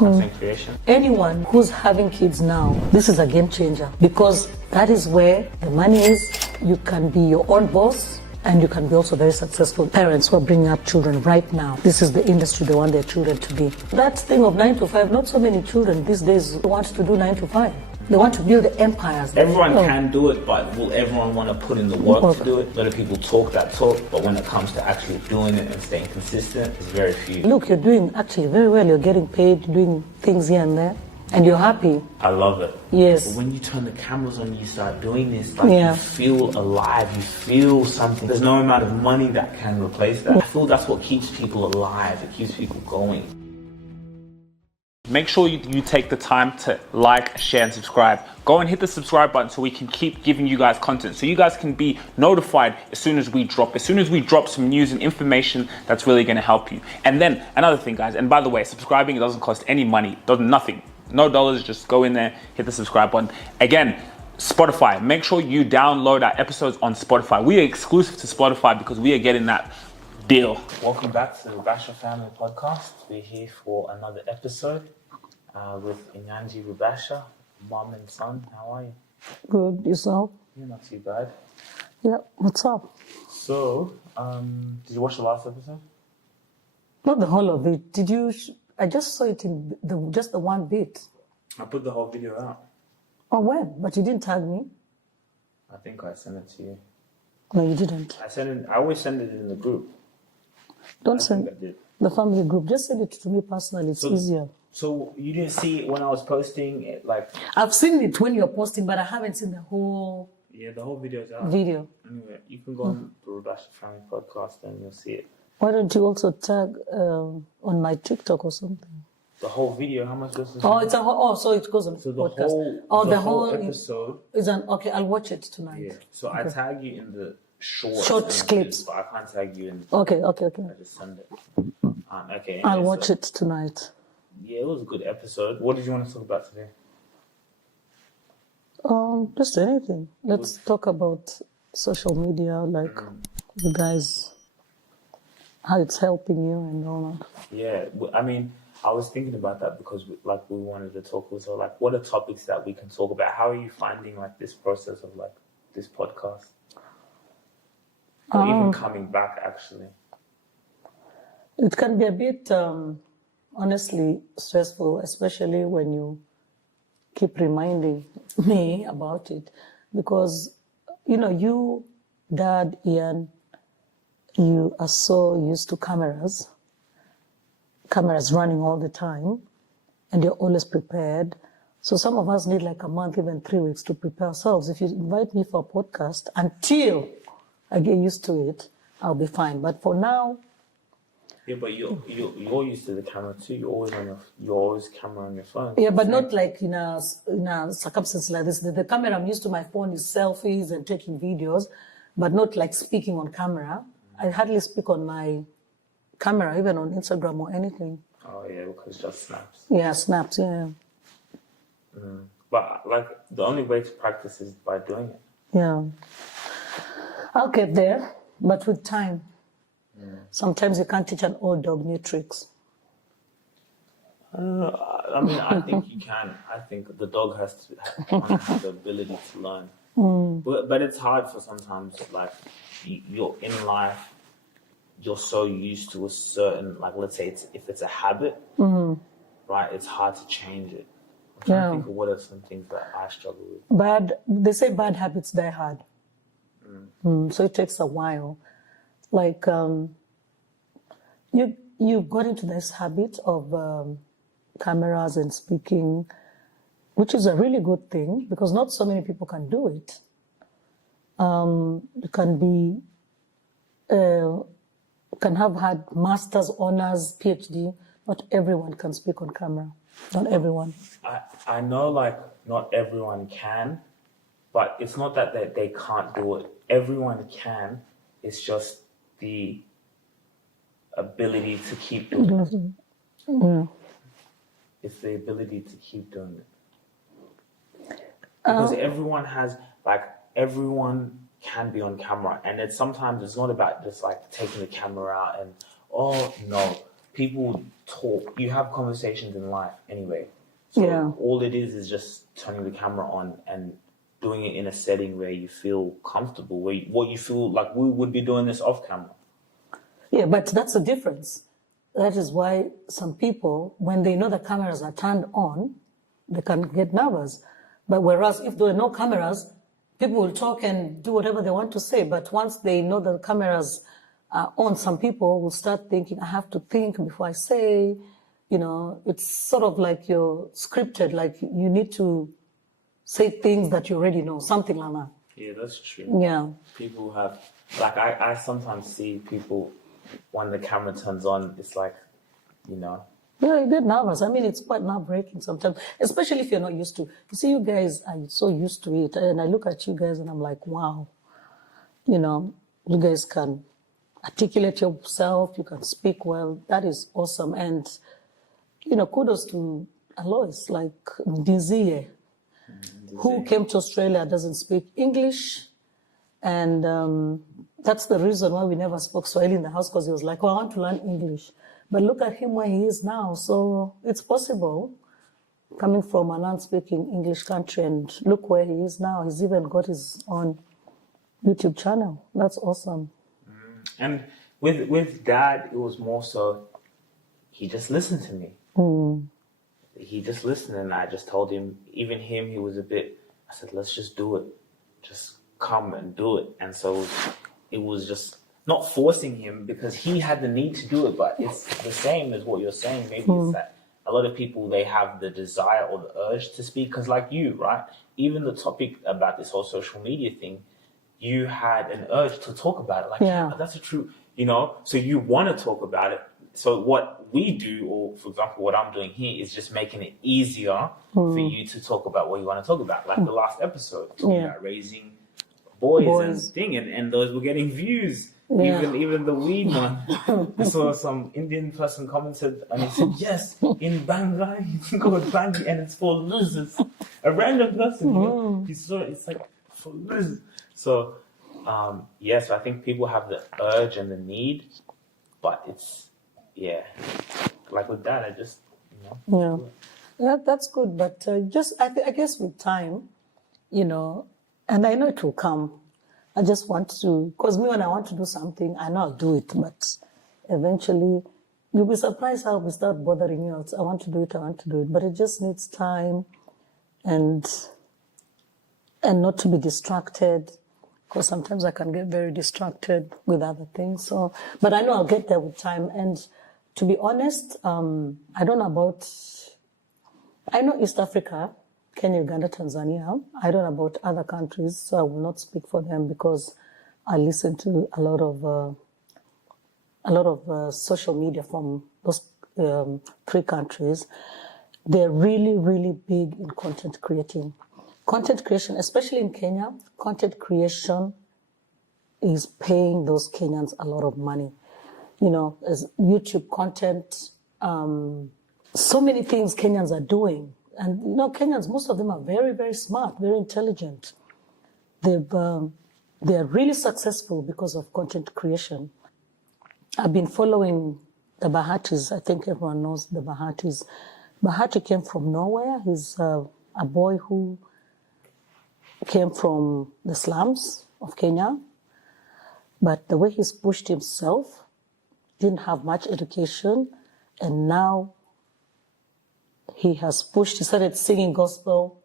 content creation. Anyone who's having kids now, this is a game changer because that is where the money is. You can be your own boss and you can be also very successful. Parents who are bringing up children right now, this is the industry they want their children to be. That thing of 9 to 5, not so many children these days want to do 9 to 5. They want to build empires. Everyone can do it, but will everyone want to put in the work to do it? A lot of people talk that talk, but when it comes to actually doing it and staying consistent, it's very few. Look, you're doing actually very well. You're getting paid, doing things here and there, and you're happy. I love it. Yes. But when you turn the cameras on, you start doing this, like you feel alive, you feel something. There's no amount of money that can replace that. I feel that's what keeps people alive. It keeps people going. Make sure you take the time to like, share, and subscribe. Go and hit the subscribe button so we can keep giving you guys content, so you guys can be notified as soon as we drop some news and information that's really going to help you. And then another thing, guys, and by the way, subscribing, it doesn't cost any money, nothing, no dollars. Just go in there, hit the subscribe button. Again, Spotify, make sure you download our episodes on Spotify. We are exclusive to Spotify because we are getting that deal. Welcome back to the Rubasha Family Podcast. We're here for another episode with Inyanji Rubasha, mom and son. How are you? Good. Yourself? You're not too bad. Yeah. What's up? So, did you watch the last episode? Not the whole of it. Did you? I just saw it in just the one bit. I put the whole video out. Oh, when? But you didn't tag me. I think I sent it to you. No, you didn't. I always send it in the group. Don't send the family group. Just send it to me personally. It's easier. So you didn't see it when I was posting it, like? I've seen it when you're posting, but I haven't seen the whole. Yeah, the whole video is out. Video. Anyway, you can go on the Rubasha Family Podcast and you'll see it. Why don't you also tag on my TikTok or something? The whole video. How much does this? Oh, it's a whole. Oh, so it goes on so the podcast. The whole episode is an. Okay, I'll watch it tonight. Yeah. So okay. I tag you in the short clips, but I can't tag you in. Okay. I just send it. Okay. I'll watch it tonight. Yeah, it was a good episode. What did you want to talk about today? Just anything. Let's talk about social media, like you guys, how it's helping you and all that. Yeah, I mean, I was thinking about that because we wanted to talk also, like, what are topics that we can talk about? How are you finding, like, this process of, like, this podcast? Or even coming back, actually? It can be a bit, honestly, stressful, especially when you keep reminding me about it. Because, you, Dad, Ian, you are so used to cameras running all the time, and you're always prepared. So some of us need like a month, even 3 weeks to prepare ourselves. If you invite me for a podcast, until I get used to it, I'll be fine. But for now... Yeah, but you're used to the camera too. You're always camera on your phone. Yeah, but not like in a circumstance like this. The camera I'm used to, my phone, is selfies and taking videos, but not like speaking on camera. I hardly speak on my camera, even on Instagram or anything. Oh yeah, because just snaps. Yeah, snaps. Yeah. But like the only way to practice is by doing it. Yeah. I'll get there, but with time. Sometimes you can't teach an old dog new tricks. I mean, I think you can. I think the dog has to have the ability to learn. But it's hard for sometimes, like, you're in life, you're so used to a certain, like, let's say if it's a habit, right, it's hard to change it. I'm trying to think of what are some things that I struggle with. They say bad habits die hard. So it takes a while. Like, you got into this habit of cameras and speaking, which is a really good thing because not so many people can do it. You can have had master's, honors, PhD. Not everyone can speak on camera. Not everyone. I know, like, not everyone can, but it's not that they can't do it. Everyone can. It's just the ability to keep doing it. It's the ability to keep doing it. Because everyone can be on camera, and sometimes it's not about just like taking the camera out and, oh no, people talk. You have conversations in life anyway. So all it is just turning the camera on and doing it in a setting where you feel comfortable, what you feel like we would be doing this off camera. Yeah, but that's the difference. That is why some people, when they know the cameras are turned on, they can get nervous. But whereas if there are no cameras, people will talk and do whatever they want to say. But once they know the cameras are on, some people will start thinking, I have to think before I say, you know, it's sort of like you're scripted, like you need to say things that you already know, something like that. Yeah, that's true. Yeah. People have, like, I sometimes see people, when the camera turns on, it's like, you know. Yeah, you get nervous. I mean, it's quite nerve-wracking sometimes, especially if you're not used to. You see, you guys are so used to it. And I look at you guys and I'm like, wow, you know, you guys can articulate yourself, you can speak well. That is awesome. And, you know, kudos to Alois, like Dizie, who came to Australia, doesn't speak English. And that's the reason why we never spoke Swahili in the house, because he was like, oh, I want to learn English. But look at him where he is now. So it's possible, coming from a non-speaking English country, and look where he is now. He's even got his own YouTube channel. That's awesome. And with Dad, it was more so, he just listened to me. He just listened, and I just told him, even him, he was a bit, I said, let's just do it. Just come and do it. And so it was just not forcing him, because he had the need to do it, but it's the same as what you're saying. Maybe it's that a lot of people, they have the desire or the urge to speak, because like you, right? Even the topic about this whole social media thing, you had an urge to talk about it. Like, yeah, that's a true, you know, so you want to talk about it. So what we do, or for example, what I'm doing here, is just making it easier for you to talk about what you want to talk about. Like the last episode, talking about raising boys and thing, and those were getting views. Even the weed one. I saw some Indian person commented, and he said, yes, in Bangai, it's called Bangi, and it's for losers. A random person, you know, he saw it, it's like, for losers. So, so I think people have the urge and the need, but it's, like with that, I just, you know. Yeah, that's good, but I guess with time, you know, and I know it will come. I just want to, because me, when I want to do something, I know I'll do it, but eventually you'll be surprised how we start bothering you. I want to do it, but it just needs time and not to be distracted, because sometimes I can get very distracted with other things. So, but I know I'll get there with time. And to be honest, I know East Africa, Kenya, Uganda, Tanzania. I don't know about other countries, so I will not speak for them, because I listen to a lot of social media from those 3 countries. They're really, really big in content creation. Content creation, especially in Kenya, content creation is paying those Kenyans a lot of money. You know, as YouTube content, so many things Kenyans are doing. And, you know, Kenyans, most of them are very, very smart, very intelligent. They are really successful because of content creation. I've been following the Bahatis. I think everyone knows the Bahatis. Bahati came from nowhere. He's a boy who came from the slums of Kenya. But the way he's pushed himself, didn't have much education, and now he started singing gospel,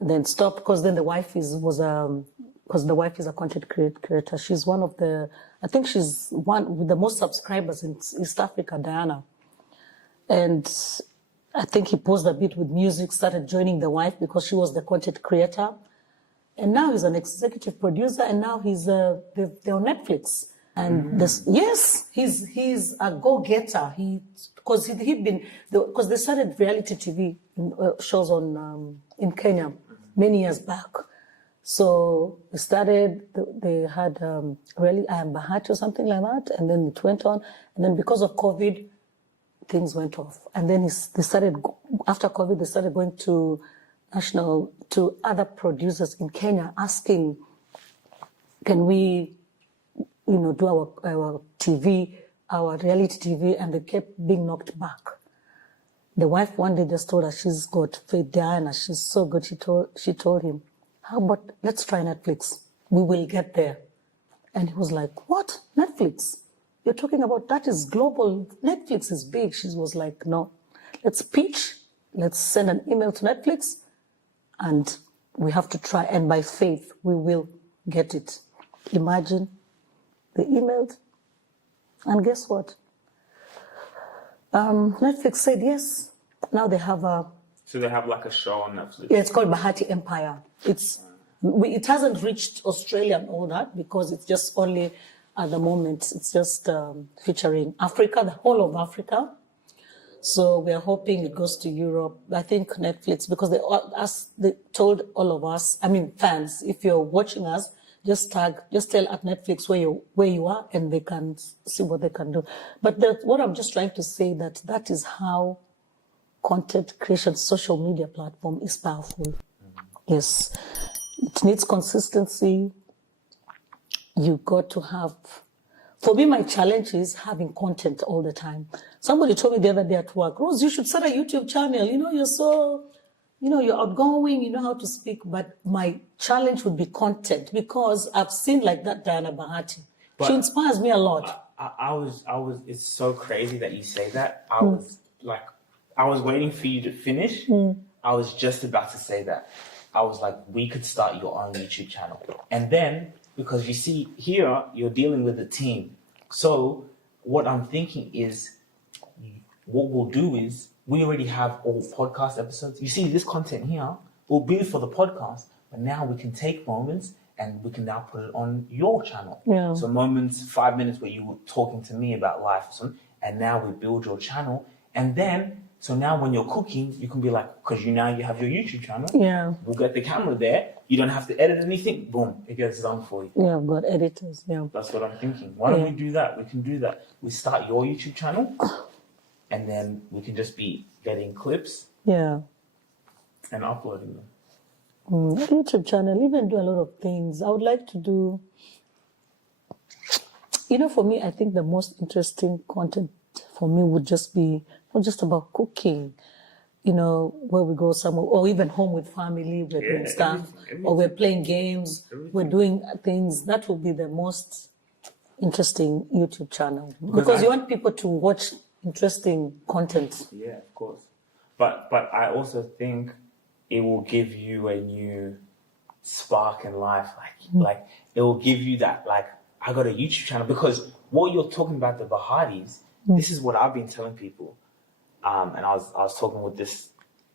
then stopped, because then the wife is a content creator. She's one of I think she's one with the most subscribers in East Africa, Diana. And I think he paused a bit with music, started joining the wife because she was the content creator. And now he's an executive producer, and now they're on Netflix. And he's a go-getter. Because they started reality TV shows in Kenya many years back. So they had really I Am Bahati or something like that, and then it went on. And then because of COVID, things went off. And then after COVID, they started going to other producers in Kenya asking, can we, you know, do our TV our reality TV and they kept being knocked back. The wife one day just told her she's got faith Diana, she's so good. She told him, how about let's try Netflix? We will get there. And he was like, what? Netflix? You're talking about that is global. Netflix is big. She was like, no, let's pitch. Let's send an email to Netflix and we have to try. And by faith, we will get it. Imagine they emailed and guess what? Netflix said yes. Now they have a... So they have like a show on Netflix? Yeah, it's called Bahati Empire. It hasn't reached Australia and all that because it's just only at the moment, it's just featuring Africa, the whole of Africa. So we are hoping it goes to Europe. I think Netflix, because they told all of us, I mean fans, if you're watching us, just tell at Netflix where you are and they can see what they can do. But what I'm just trying to say that is how content creation, social media platform is powerful. Yes. It needs consistency. You got to have, for me, my challenge is having content all the time. Somebody told me the other day at work, Rose, you should start a YouTube channel. You're so, you're outgoing, you know how to speak, but my challenge would be content because I've seen like that Diana Bahati. But she inspires me a lot. I was, it's so crazy that you say that. I was waiting for you to finish. I was just about to say that. I was like, we could start your own YouTube channel. And then, because you see here, you're dealing with a team. So what I'm thinking is, what we'll do is, we already have all podcast episodes. You see this content here will be for the podcast, but now we can take moments and we can now put it on your channel. Yeah. So moments, 5 minutes where you were talking to me about life or something, and now we build your channel. And then, so now when you're cooking, you can be like, because you have your YouTube channel. Yeah. We'll get the camera there. You don't have to edit anything. Boom, it gets done for you. Yeah, I've got editors. Yeah. That's what I'm thinking. Why don't we do that? We can do that. We start your YouTube channel, and then we can just be getting clips. Yeah. And uploading them. YouTube channel, even do a lot of things. I would like to do, for me, I think the most interesting content for me would just be not just about cooking, where we go somewhere, or even home with family, we're doing stuff, or we're playing games, we're doing things. That will be the most interesting YouTube channel. Because you want people to watch interesting content. Yeah, of course. But I also think it will give you a new spark in life. Like it will give you that, I got a YouTube channel. Because what you're talking about, the Bahatis, this is what I've been telling people. And I was talking with this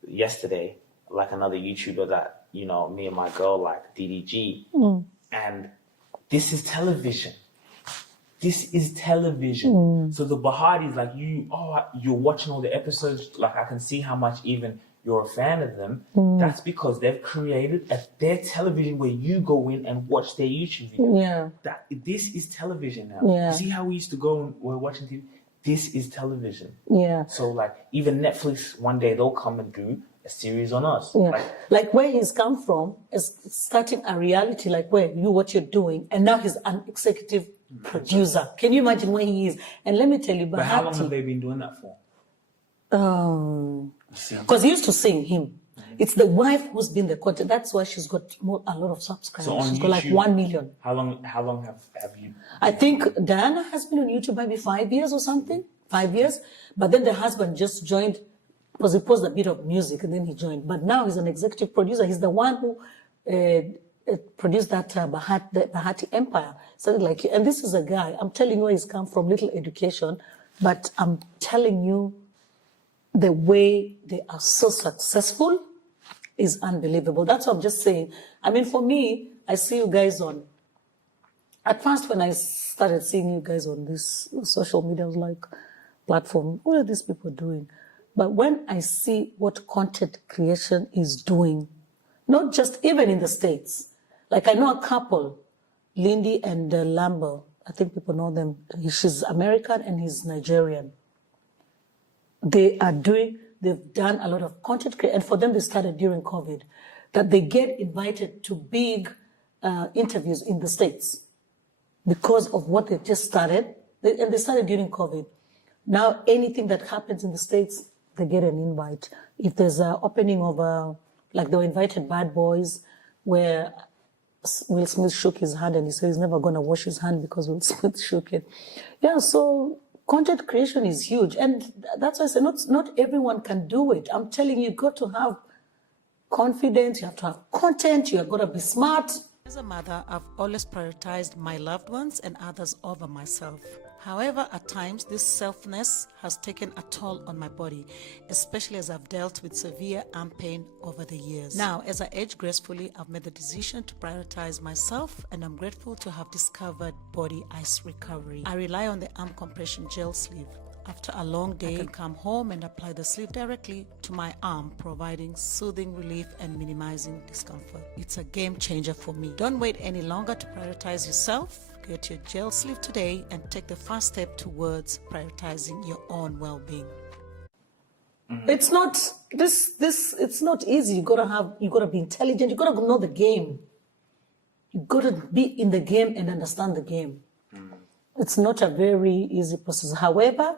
yesterday, like another YouTuber that, me and my girl like, DDG. And this is television. This is television. So the Bahatis, you're watching all the episodes, I can see how much even you're a fan of them. That's because they've created their television where you go in and watch their YouTube video. Yeah. This is television now. Yeah. You see how we used to go and we're watching TV? This is television. Yeah. So even Netflix, one day they'll come and do a series on us. Yeah. Like where he's come from is starting a reality, what you're doing, and now he's an executive producer. Can you imagine where he is? And let me tell you, but how long have they been doing that for? Because he used to sing him. It's the wife who's been the content. That's why she's got a lot of subscribers. So she's YouTube, got 1 million. How long have you? I think Diana has been on YouTube maybe 5 years or something. 5 years. But then the husband just joined because he posted a bit of music and then he joined. But now he's an executive producer. He's the one who produced that Bahati Empire. And this is a guy, I'm telling you where he's come from, little education, but I'm telling you the way they are so successful is unbelievable. That's what I'm just saying. I mean, for me, I see you guys at first when I started seeing you guys on this social media, I was like, platform, what are these people doing? But when I see what content creation is doing, not just even in the States, I know a couple, Lindy and Lambo, I think people know them. She's American and he's Nigerian. They've done a lot of content creation, and for them they started during COVID, that they get invited to big interviews in the States because of what they just started, And they started during COVID. Now, anything that happens in the States, they get an invite. If there's an opening of like they were invited Bad Boys, where Will Smith shook his hand and he said he's never going to wash his hand because Will Smith shook it. Yeah, so content creation is huge. And that's why I say not everyone can do it. I'm telling you, you've got to have confidence, you have to have content, you've got to be smart. As a mother, I've always prioritized my loved ones and others over myself. However, at times, this selfness has taken a toll on my body, especially as I've dealt with severe arm pain over the years. Now, as I age gracefully, I've made the decision to prioritize myself, and I'm grateful to have discovered Body Ice Recovery. I rely on the arm compression gel sleeve. After a long day, I can come home and apply the sleeve directly to my arm, providing soothing relief and minimizing discomfort. It's a game changer for me. Don't wait any longer to prioritize yourself. Get your gel sleeve today and take the first step towards prioritizing your own well-being. It's not it's not easy. You gotta be intelligent, you gotta know the game. You gotta be in the game and understand the game. It's not a very easy process. However,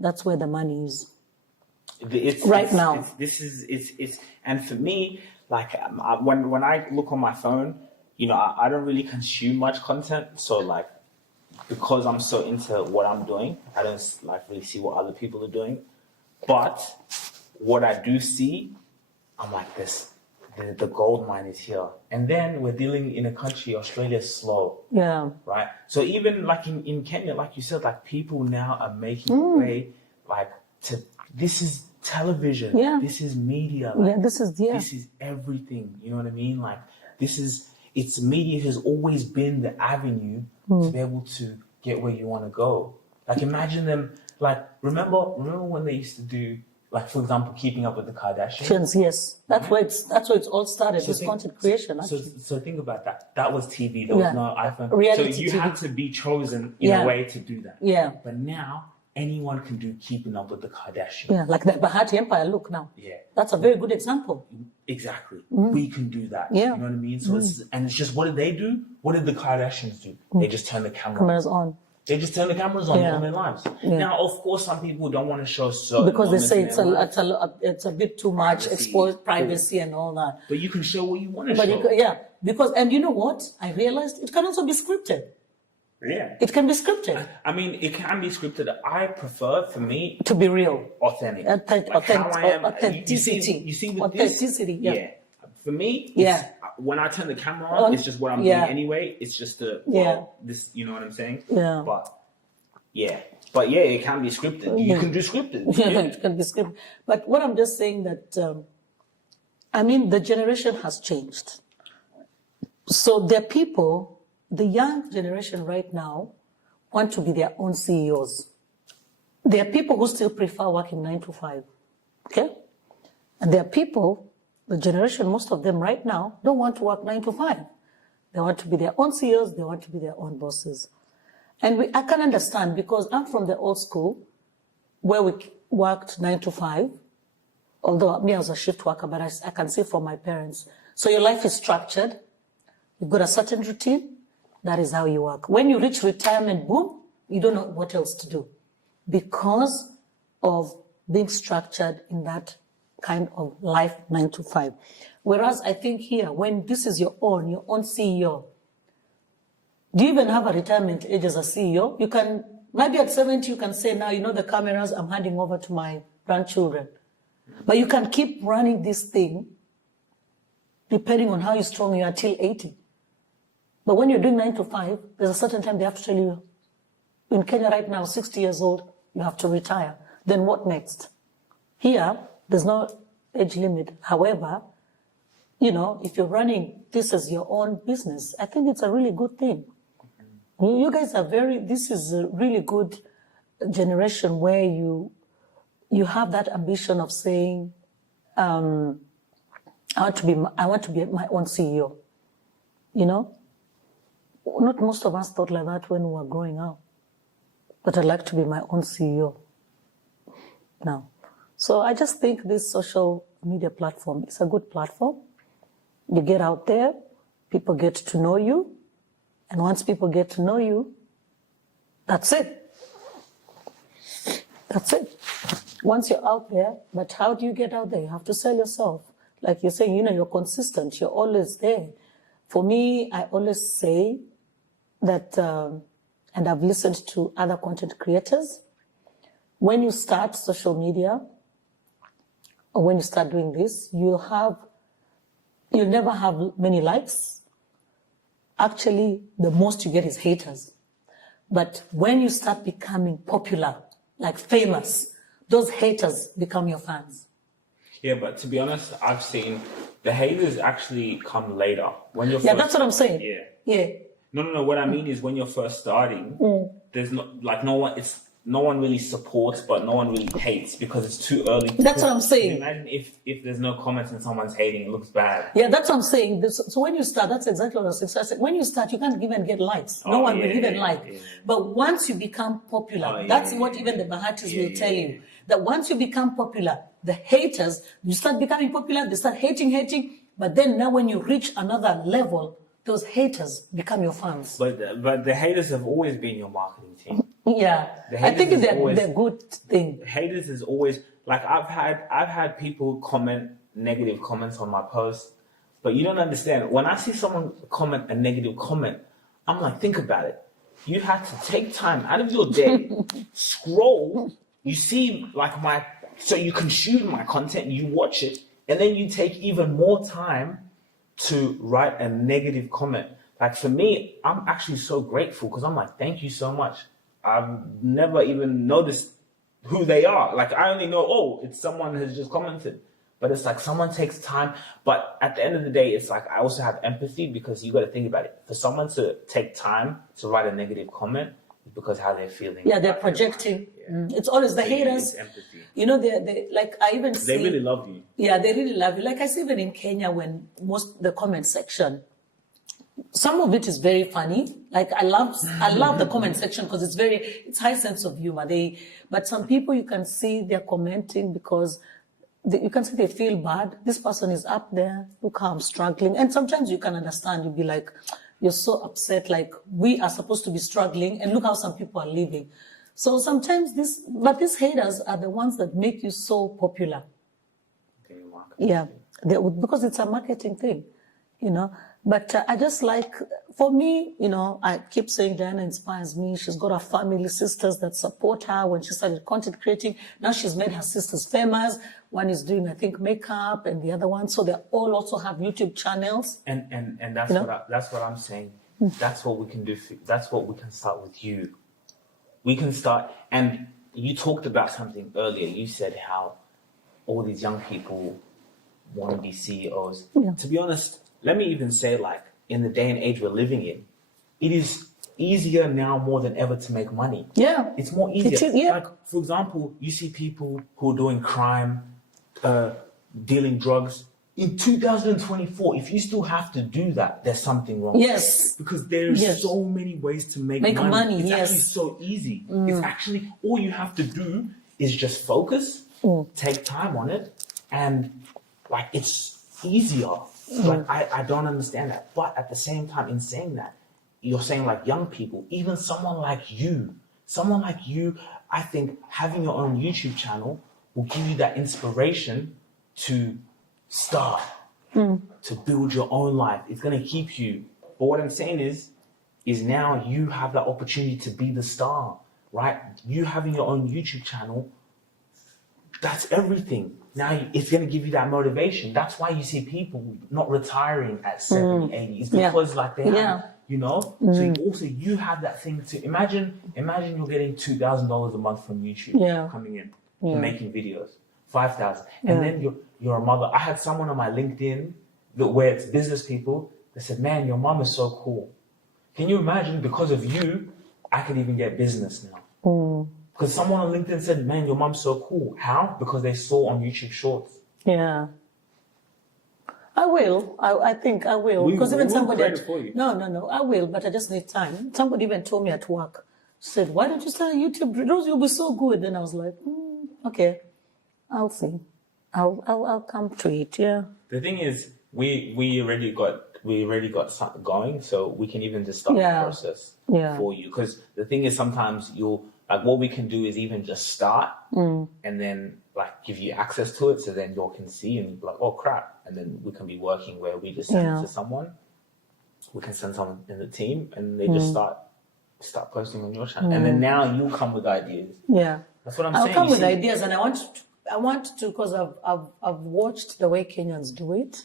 that's where the money is. Now. And for me, like when I look on my phone, you know, I don't really consume much content. So like, because I'm so into what I'm doing, I don't like really see what other people are doing. But what I do see, I'm like this. The gold mine is here. And then we're dealing in a country, Australia's slow. Yeah. Right? So even like in Kenya, like you said, like people now are making way, like this is television. Yeah. This is media. Like, this is everything. You know what I mean? Like it's media has always been the avenue to be able to get where you want to go. Like imagine them, like remember when they used to do, like, for example, Keeping Up with the Kardashians. Yes, that's where it's all started. So content creation. So think about that. That was TV. There was no iPhone. Reality so you TV. had to be chosen in a way to do that. Yeah. But now anyone can do Keeping Up with the Kardashians. Yeah, like the Bahati Empire. Look now. Yeah. That's a very good example. Exactly. We can do that. Yeah. You know what I mean? So it's just, what did they do? What did the Kardashians do? They just turned the cameras on. They just turn the cameras on their lives. Yeah. Now, of course, some people don't want to show because they say it's a bit too much, exposed privacy and all that. But you can show what you want to show. Because and you know what? I realized it can also be scripted. Yeah. It can be scripted. I mean, it can be scripted. I prefer, for me, to be real, authentic. Authenticity. You see with authenticity. This? Yeah. For me, when I turn the camera on, it's just what I'm doing anyway. It's just this, you know what I'm saying? Yeah. But it can be scripted. You can do scripted. Yeah, it can be scripted. But what I'm just saying that, I mean, the generation has changed. So there are people, the young generation right now want to be their own CEOs. There are people who still prefer working 9 to 5. Okay? And there are people, the generation, most of them right now, don't want to work 9 to 5. They want to be their own CEOs, they want to be their own bosses. And I can understand, because I'm from the old school where we worked 9 to 5, although me I was a shift worker, but I can see from my parents. So your life is structured, you've got a certain routine, that is how you work. When you reach retirement, boom, you don't know what else to do because of being structured in that kind of life 9 to 5. Whereas I think here, when this is your own CEO, do you even have a retirement age as a CEO? You can, maybe at 70, you can say, now, you know, the cameras, I'm handing over to my grandchildren. But you can keep running this thing, depending on how strong you are, till 80. But when you're doing 9 to 5, there's a certain time they have to tell you, in Kenya right now, 60 years old, you have to retire. Then what next? Here, there's no age limit. However, you know, if you're running this as your own business, I think it's a really good thing. You guys are this is a really good generation where you have that ambition of saying, I want to be my own CEO. You know? Not most of us thought like that when we were growing up. But I'd like to be my own CEO now. So I just think this social media platform is a good platform. You get out there, people get to know you, and once people get to know you, that's it. That's it. Once you're out there, but how do you get out there? You have to sell yourself. Like you're saying, you're consistent. You're always there. For me, I always say that, and I've listened to other content creators, when you start social media, or when you start doing this, you'll never have many likes. Actually, the most you get is haters. But when you start becoming popular, like famous, those haters become your fans. Yeah, but to be honest, I've seen the haters actually come later. When you're that's what I'm saying. Yeah. No. What I mean is when you're first starting, there's no one really supports, but no one really hates because it's too early. That's what I'm saying. Imagine if there's no comments and someone's hating, it looks bad. Yeah, that's what I'm saying. So when you start, that's exactly what I was saying. When you start, you can't even get likes. No one will even like. Yeah. But once you become popular, that's what even the Bahatis will tell you. That once you become popular, the haters, you start becoming popular, they start hating. But then now when you reach another level, those haters become your fans. But the haters have always been your marketing team. Yeah, I think they're good thing. Haters is always like I've had people comment negative comments on my post, but you don't understand. When I see someone comment a negative comment, I'm like, think about it. You have to take time out of your day, scroll. You see so you consume my content, you watch it, and then you take even more time to write a negative comment. Like for me, I'm actually so grateful because I'm like, thank you so much. I've never even noticed who they are. Like I only know, it's someone who's just commented. But it's like someone takes time. But at the end of the day, it's like I also have empathy because you got to think about it. For someone to take time to write a negative comment, it's because how they're feeling. Yeah, they're projecting. Yeah. It's always the haters. Empathy. They like I even see. They really love you. Yeah, they really love you. Like I see even in Kenya when the comment section, some of it is very funny. Like I love the comment section because it's high sense of humor. But some people you can see they're commenting because you can see they feel bad. This person is up there. Look how I'm struggling. And sometimes you can understand. You'll be like, you're so upset. Like we are supposed to be struggling, and look how some people are living. So sometimes these haters are the ones that make you so popular. Yeah, because it's a marketing thing, But I just like, for me, I keep saying Diana inspires me. She's got her family, sisters that support her when she started content creating. Now she's made her sisters famous. One is doing, I think, makeup, and the other one. So they all also have YouTube channels. And that's what I'm saying. That's what we can do. That's what we can start with you. We can start. And you talked about something earlier. You said how all these young people want to be CEOs. Yeah. To be honest, let me even say, like, in the day and age we're living in, it is easier now more than ever to make money. Yeah. It's more easier. It is, yeah. Like, for example, you see people who are doing crime, dealing drugs. In 2024, if you still have to do that, there's something wrong. Yes. Because there's so many ways to make money. It's actually so easy. It's actually, all you have to do is just focus, take time on it, and, like, it's easier. Like, I don't understand that. But at the same time, in saying that, you're saying like young people, even someone like you, I think having your own YouTube channel will give you that inspiration to start, to build your own life. It's going to keep you. But what I'm saying is now you have that opportunity to be the star, right? You having your own YouTube channel, that's everything. Now it's going to give you that motivation. That's why you see people not retiring at 70, 80. It's because like they have, So you have that thing to imagine you're getting $2,000 a month from YouTube coming in, making videos, 5,000. And then you're a mother. I had someone on my LinkedIn where it's business people that said, man, your mom is so cool. Can you imagine because of you, I could even get business now. Because someone on LinkedIn said, man, your mom's so cool. How? Because they saw on YouTube Shorts. Yeah. I will. I think I will. Because even somebody... No. I will, but I just need time. Somebody even told me at work, said, why don't you start a YouTube? Those will be so good. And I was like, okay, I'll see. I'll come to it, yeah. The thing is, we already got something going, so we can even just start the process for you. Because the thing is, sometimes you'll like what we can do is even just start and then like give you access to it, so then you can see and be like, oh crap, and then we can be working where we just send it to someone. We can send someone in the team, and they just start posting on your channel, and then now you come with ideas. Yeah, that's what I'm saying. I'll come with ideas, and I want to because I've watched the way Kenyans do it.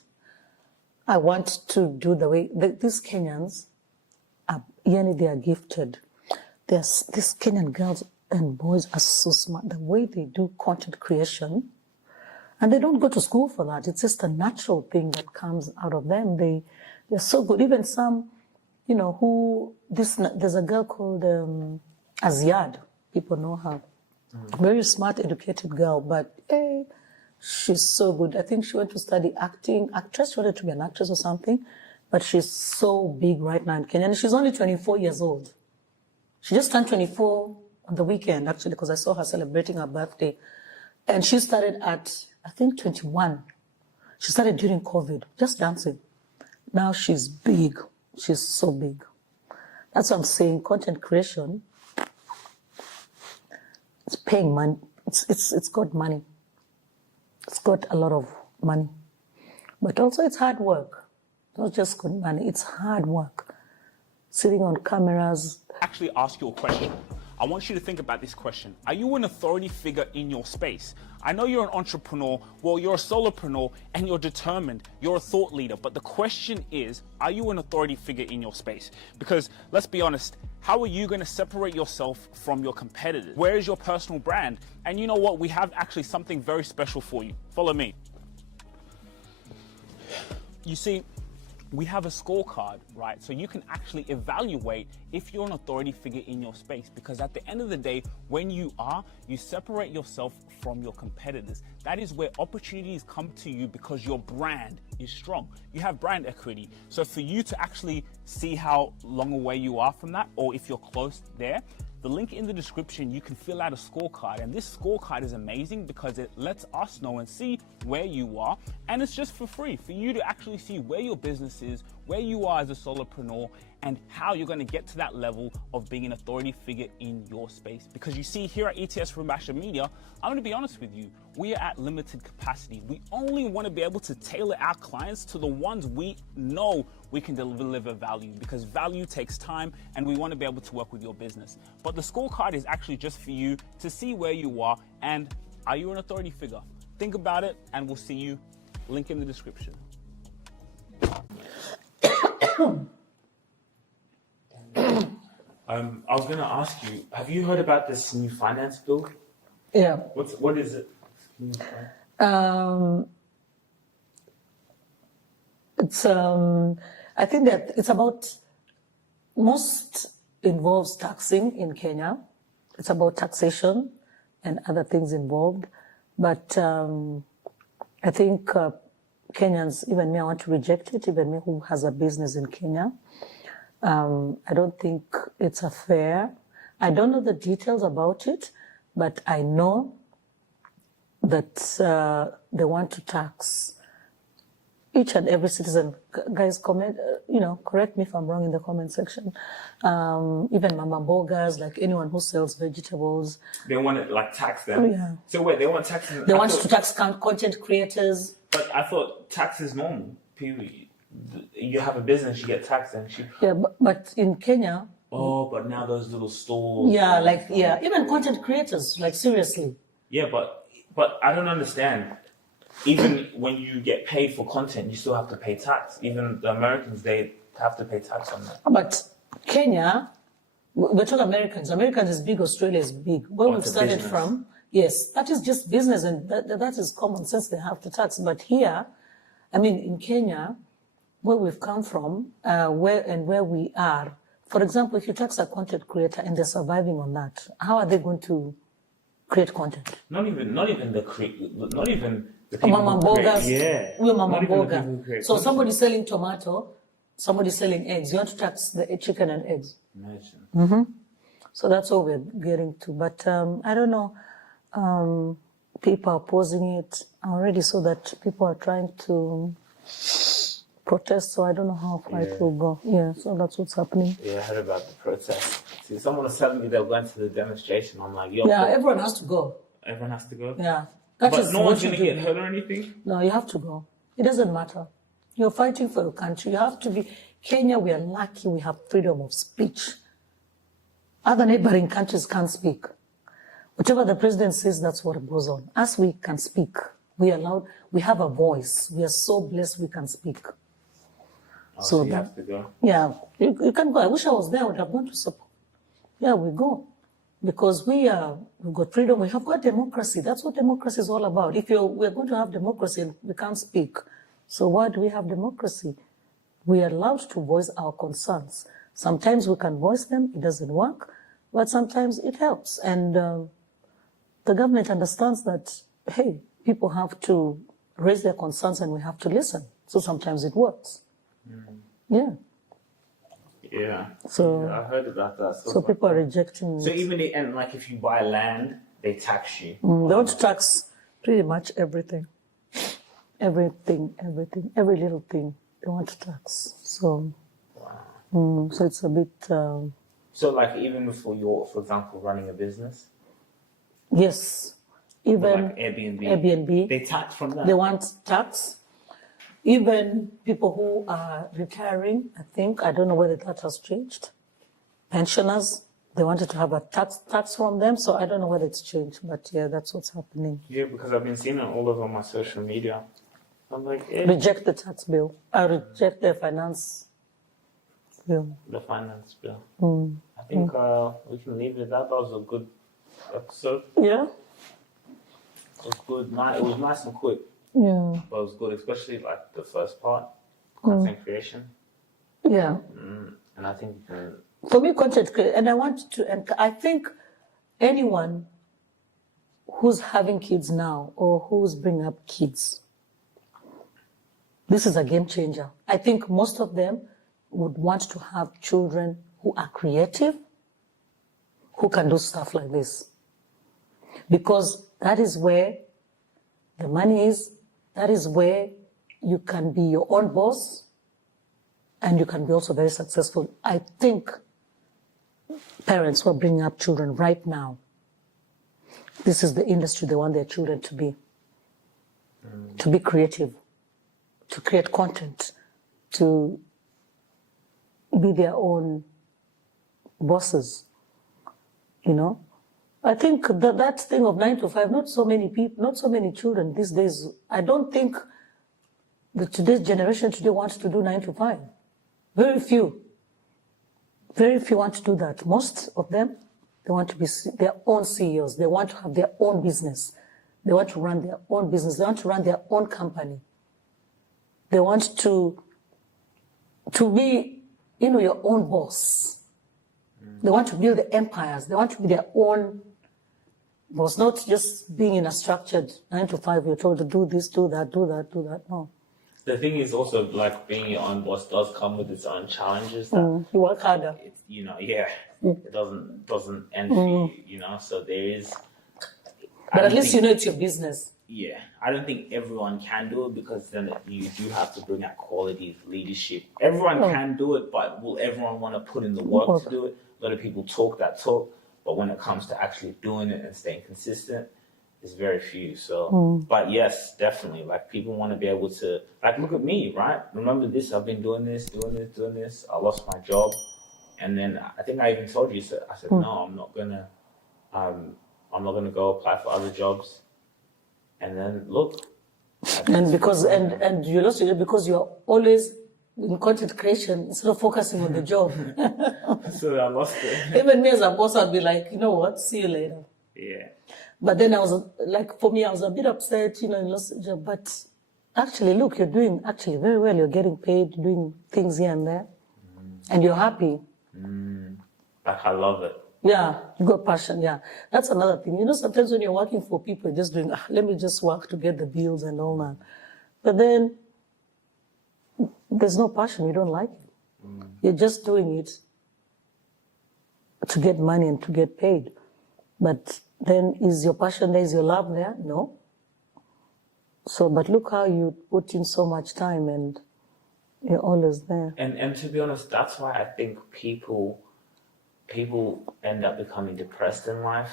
I want to do the way these Kenyans are. Yani, they are gifted. These Kenyan girls and boys are so smart. The way they do content creation, and they don't go to school for that. It's just a natural thing that comes out of them. They're so good. Even some, you know, there's a girl called Aziad. People know her. Very smart, educated girl, but she's so good. I think she went to study acting. Actress, she wanted to be an actress or something, but she's so big right now in Kenya. And she's only 24 years old. She just turned 24 on the weekend, actually, because I saw her celebrating her birthday. And she started at, I think, 21. She started during COVID, just dancing. Now she's big. She's so big. That's what I'm saying. Content creation, it's paying money. It's got money. It's got a lot of money. But also it's hard work. Not just good money, it's hard work. Sitting on cameras. Actually ask you a question. I want you to think about this question. Are you an authority figure in your space? I know you're an entrepreneur, well, you're a solopreneur, and you're determined, you're a thought leader. But the question is, are you an authority figure in your space? Because let's be honest, how are you going to separate yourself from your competitors? Where is your personal brand? And you know what? We have actually something very special for you. Follow me. You see, we have a scorecard, right? So you can actually evaluate if you're an authority figure in your space, because at the end of the day, when you separate yourself from your competitors. That is where opportunities come to you because your brand is strong. You have brand equity. So for you to actually see how long away you are from that, or if you're close there, the link in the description, you can fill out a scorecard. And this scorecard is amazing because it lets us know and see where you are. And it's just for free for you to actually see where your business is, where you are as a solopreneur, and how you're going to get to that level of being an authority figure in your space. Because you see, here at ETS Rubasha Media, I'm going to be honest with you, we are at limited capacity. We only want to be able to tailor our clients to the ones we know we can deliver value, because value takes time and we want to be able to work with your business. But the scorecard is actually just for you to see where you are and are you an authority figure? Think about it and we'll see you. Link in the description. I was going to ask you, have you heard about this new finance bill? Yeah. What is it? It's I think that it's about, most involves taxing in Kenya. It's about taxation and other things involved. But I think Kenyans, even me, I want to reject it, even me who has a business in Kenya. I don't think it's a fair. I don't know the details about it, but I know that they want to tax each and every citizen. Guys, comment, correct me if I'm wrong in the comment section. Even mama bogas, like anyone who sells vegetables. They want to like tax them. Yeah. So wait, they want taxes. They want to tax content creators. But I thought tax is normal. Period. You have a business, you get taxed, and Yeah, but in Kenya. Oh, but now those little stores. Yeah, even content creators, like seriously. Yeah, but I don't understand. Even when you get paid for content, you still have to pay tax. Even the Americans, they have to pay tax on that. But Kenya, we're talking Americans. Americans is big, Australia is big. Where we've started business. from, yes, that is just business, and that is common sense, they have to tax. But here, I mean, in Kenya, where we've come from, where we are, for example, if you tax a content creator and they're surviving on that, how are they going to create content? Not even the people Mama who create, bogas. yeah. We're mama Not even the boga. people who create So content. somebody's selling tomato, somebody's selling eggs. You want to tax the chicken and eggs. Imagine. So that's what we're getting to. But I don't know. People are opposing it. I already saw that people are trying to protest, so I don't know how far it will go. Yeah, so that's what's happening. Yeah, I heard about the protest. See, someone was telling me they were going to the demonstration. I'm like, yo, Yeah, everyone has to go. everyone has to go. Yeah. But is no what one's you going to do. get hurt or anything? No, you have to go. It doesn't matter. You're fighting for your country. You have to be. Kenya, we are lucky we have freedom of speech. Other neighboring countries can't speak. Whatever the president says, that's what goes on. Us, we can speak. We are allowed. We have a voice. We are so blessed we can speak. Oh, so you have to go. Yeah, you can go. I wish I was there. I would have gone to support. Yeah, we go. Because we've got freedom, we have got democracy. That's what democracy is all about. If we're going to have democracy and we can't speak, so why do we have democracy? We are allowed to voice our concerns. Sometimes we can voice them, it doesn't work, but sometimes it helps. And the government understands that, hey, people have to raise their concerns and we have to listen. So sometimes it works. Yeah. Yeah. So I heard about that. So people are rejecting it. So even and like if you buy land, they tax you. They want to tax pretty much everything. Everything, every little thing they want to tax. So, so it's a bit. So like even for example, running a business. Yes, even like Airbnb. They tax from that. They want tax. Even people who are retiring, I don't know whether that has changed. Pensioners, they wanted to have a tax from them, so I don't know whether it's changed, but yeah, that's what's happening. Yeah, because I've been seeing it all over my social media. I'm like, Reject the tax bill. I reject the finance bill. The finance bill. I think we can leave it at that. That was a good episode. Yeah. It was good. It was nice and quick. Yeah. But it was good, especially like the first part, content creation. Yeah. And I think for me, content creation, and I want to, and I think anyone who's having kids now or who's bringing up kids, this is a game changer. I think most of them would want to have children who are creative, who can do stuff like this. Because that is where the money is, that is where you can be your own boss and you can be also very successful. I think parents who are bringing up children right now, this is the industry they want their children to be creative, to create content, to be their own bosses, you know? I think that thing of 9 to 5, not so many people, not so many children these days. I don't think today's generation today wants to do 9 to 5. Very few want to do that. Most of them, they want to be their own CEOs. They want to have their own business. They want to run their own business. They want to run their own company. They want to be, your own boss. They want to build the empires. They want to be their own boss, not just being in a structured 9 to 5. You're told to do this, do that, do that, do that. No. The thing is also like being your own boss does come with its own challenges. That You work harder. it's, it doesn't end for you, So there is. But at least it's your business. Yeah, I don't think everyone can do it because then you do have to bring out qualities, leadership. Everyone can do it, but will everyone want to put in the work to do it? A lot of people talk that talk, but when it comes to actually doing it and staying consistent, it's very few. So, but yes, definitely, like people want to be able to, like, look at me, right? Remember this? I've been doing this. I lost my job, and then I think I even told you. So I said, no, I'm not gonna go apply for other jobs. And then look. And because and you lost it because you're always in content creation instead of focusing on the job. So I lost it. Even me as a boss, I'd be like, you know what, see you later. Yeah. But then I was like, for me, I was a bit upset, you lost the job. But actually, look, you're doing actually very well. You're getting paid, doing things here and there, and you're happy. Like I love it. Yeah, you got passion, yeah. That's another thing. Sometimes when you're working for people, you're just doing, let me just work to get the bills and all that. But then there's no passion, you don't like it. You're just doing it to get money and to get paid. But then is your passion there, is your love there? No. So, but look how you put in so much time and you're always there. And to be honest, that's why I think people people end up becoming depressed in life.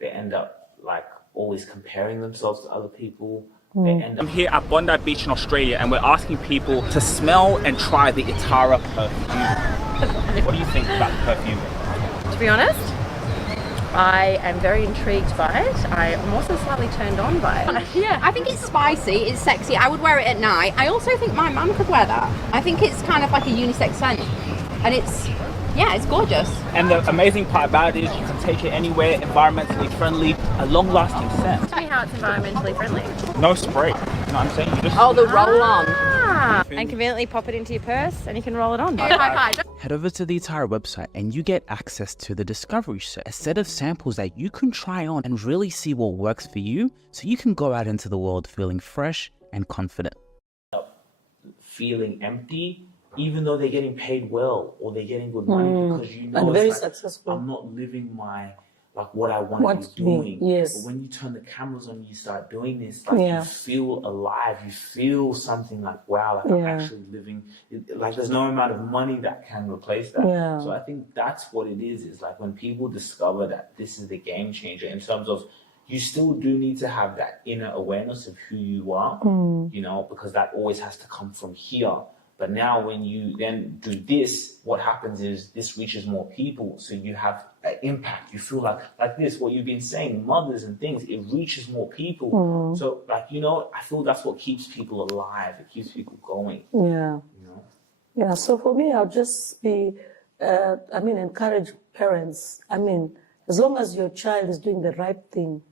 They end up like always comparing themselves to other people. They end up I'm here at Bondi Beach in Australia, and we're asking people to smell and try the Itara perfume. What do you think about the perfume? To be honest, I am very intrigued by it. I'm also slightly turned on by it. Yeah, I think it's spicy, it's sexy. I would wear it at night. I also think my mum could wear that. I think it's kind of like a unisex scent, and it's gorgeous. And the amazing part about it is you can take it anywhere, environmentally friendly, a long-lasting scent. Tell me how it's environmentally friendly. No spray, you know what I'm saying? You just Oh, the roll-on. And conveniently pop it into your purse and you can roll it on. Head over to the Itara website and you get access to the Discovery Set, a set of samples that you can try on and really see what works for you, so you can go out into the world feeling fresh and confident. feeling empty, even though they're getting paid well or they're getting good money, because you know And very it's like, successful. I'm not living my what I want to be doing. Yes. But when you turn the cameras on, you start doing this, like Yeah. you feel alive, you feel something like, wow, like I'm Yeah. actually living, like there's no amount of money that can replace that. Yeah. So I think that's what it is like when people discover that this is the game changer in terms of, you still do need to have that inner awareness of who you are, you know, because that always has to come from here. But now when you then do this, what happens is this reaches more people. So you have an impact. You feel like this, what you've been saying, mothers and things, it reaches more people. So like, you know, I feel that's what keeps people alive. It keeps people going, Yeah. you know. Yeah, so for me, I'll just be, encourage parents. As long as your child is doing the right thing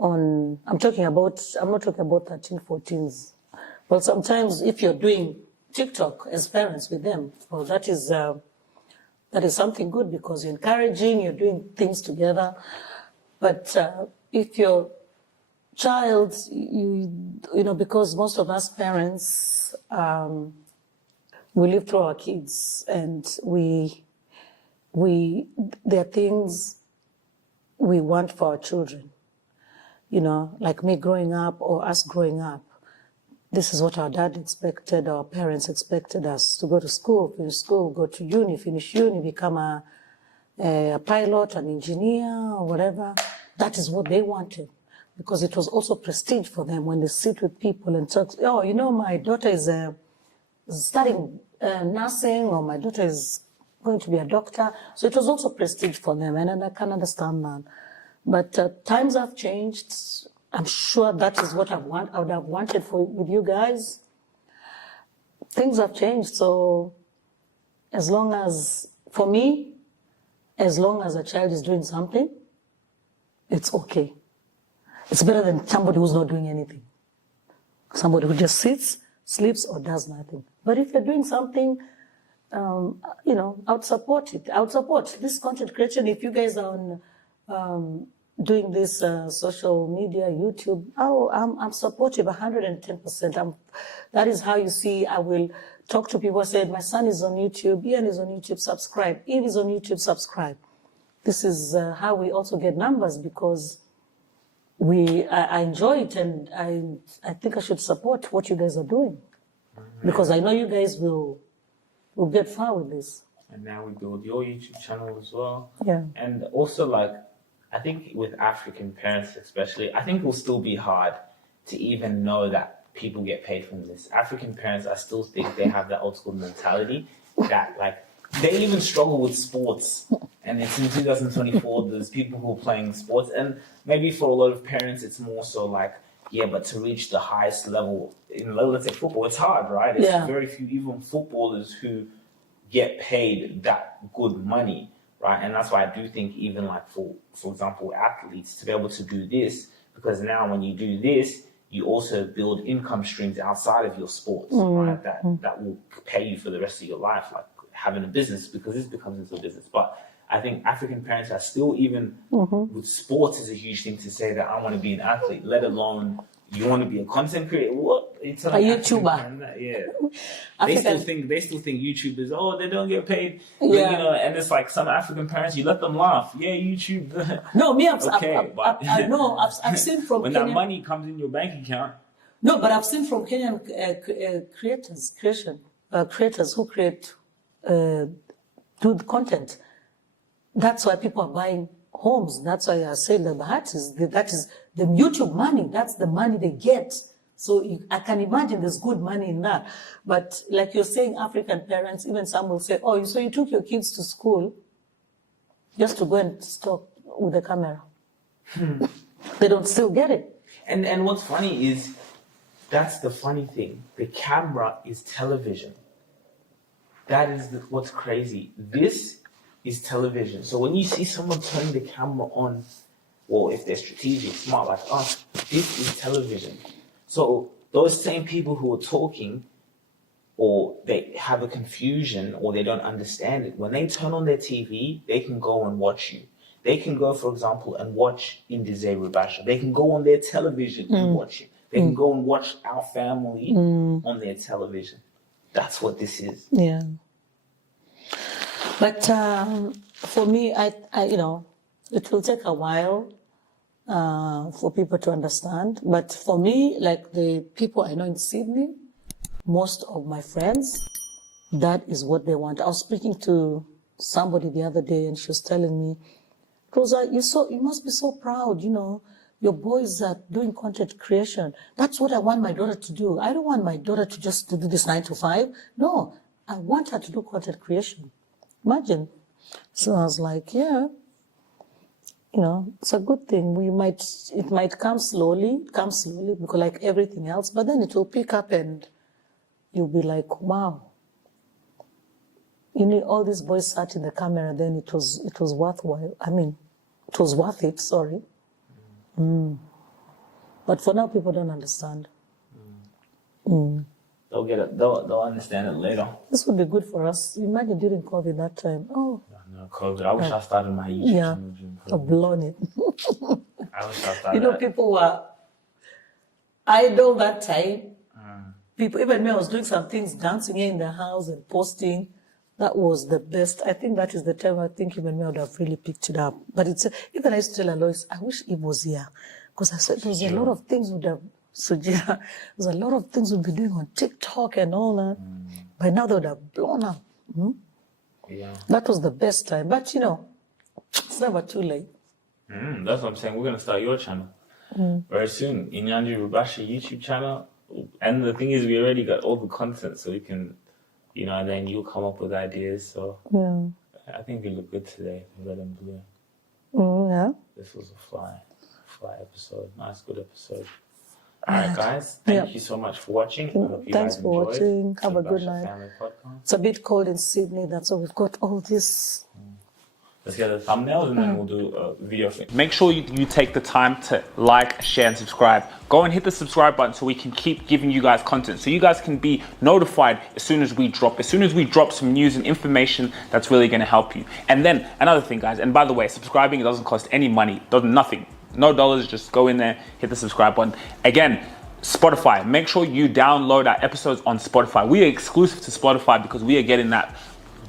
I'm not talking about 13, 14s. But sometimes if you're doing TikTok as parents with them, well, that is something good because you're encouraging, you're doing things together. But if your child, because most of us parents, we live through our kids, and there are things we want for our children. You know, like me growing up or us growing up, this is what our dad expected, our parents expected us to go to school, finish school, go to uni, finish uni, become a pilot, an engineer, or whatever. That is what they wanted, because it was also prestige for them when they sit with people and talk, oh, you know, my daughter is studying nursing, or my daughter is going to be a doctor. So it was also prestige for them, and I can understand that. But times have changed. I'm sure that is what I would have wanted with you guys. Things have changed. So as long as a child is doing something, it's okay. It's better than somebody who's not doing anything. Somebody who just sits, sleeps, or does nothing. But if you're doing something, I would support it. I would support this content creation. If you guys are on doing this social media, YouTube, I'm supportive 110%. That is how you see I will talk to people. I said, my son is on YouTube, Ian is on YouTube, subscribe. Eve is on YouTube, subscribe. This is how we also get numbers, because I enjoy it, and I think I should support what you guys are doing, because I know you guys will get far with this. And now we build your YouTube channel as well. Yeah. And also, I think with African parents especially, I think it will still be hard to even know that people get paid from this. African parents, I still think they have that old school mentality that they even struggle with sports. And it's in 2024, there's people who are playing sports. And maybe for a lot of parents, it's more so but to reach the highest level in, let's say, football, it's hard, right? It's very few, even footballers, who get paid that good money. Right, and that's why I do think even for example, athletes to be able to do this, because now when you do this, you also build income streams outside of your sports, right? That will pay you for the rest of your life, like having a business, because this becomes into a business. But I think African parents are still, even with sports, is a huge thing to say that I want to be an athlete, let alone you want to be a content creator. What? It's a YouTuber. Yeah. They still think YouTubers, they don't get paid. Yeah. But, and it's like some African parents, you let them laugh. Yeah, YouTube. No, me, I've seen from when Kenyan, that money comes in your bank account. No, but I've seen from Kenyan creators who create do the content. That's why people are buying homes. That's why I say the Bahatis, that is the YouTube money. That's the money they get. So I can imagine there's good money in that. But like you're saying, African parents, even some will say, oh, so you took your kids to school just to go and stop with the camera. They don't still get it. And what's funny is, that's the funny thing. The camera is television. That is what's crazy. This is television. So when you see someone turning the camera on, well, if they're strategic, smart like us, this is television. So those same people who are talking, or they have a confusion, or they don't understand it, when they turn on their TV, they can go and watch you. They can go, for example, and watch Sugira Rubasha. They can go on their television and watch you. They can go and watch our family on their television. That's what this is. Yeah. But for me, I it will take a while for people to understand. But for me, like the people I know in Sydney, most of my friends, that is what they want. I was speaking to somebody the other day, and she was telling me, Rosa, you must be so proud, your boys are doing content creation. That's what I want my daughter to do. I don't want my daughter to just do this 9 to 5. No, I want her to do content creation. Imagine. So I was like, yeah, it's a good thing. It might come slowly because like everything else, but then it will pick up and you'll be like, wow. All these boys sat in the camera, then it was worthwhile. I mean, it was worth it, sorry. But for now, people don't understand. They'll get it. They'll understand it later. This would be good for us. Imagine during COVID that time. Oh. No, COVID. I wish I started my YouTube channel. I've blown it. I wish I started people were idle that time. People, even me, I was doing some things, dancing here in the house and posting. That was the best. I think that is the time I think even me would have really picked it up. But even I used to tell Alois, I wish Eve was here. Because I said there's a lot of things Sugira, there's a lot of things we'd be doing on TikTok and all that. By now they would have blown up. Yeah. That was the best time. But it's never too late. That's what I'm saying. We're going to start your channel very soon. Inyanji Rubasha YouTube channel. And the thing is, we already got all the content, so we can... and then you'll come up with ideas. So I think you look good today, red and blue. Yeah. This was a fly episode. Nice, good episode. All right, guys. Thank you so much for watching. I hope you Thanks guys for enjoyed watching. Have a the good Basha night. Family Podcast. It's a bit cold in Sydney. That's why we've got all this. Let's get the thumbnails and then we'll do a video thing. Make sure you take the time to like, share, and subscribe. Go and hit the subscribe button so we can keep giving you guys content. So you guys can be notified as soon as we drop some news and information that's really going to help you. And then another thing, guys, and by the way, subscribing, it doesn't cost any money, nothing. No dollars, just go in there, hit the subscribe button. Again, Spotify, make sure you download our episodes on Spotify. We are exclusive to Spotify because we are getting that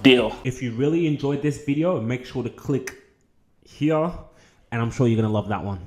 deal. If you really enjoyed this video, make sure to click here, and I'm sure you're gonna love that one.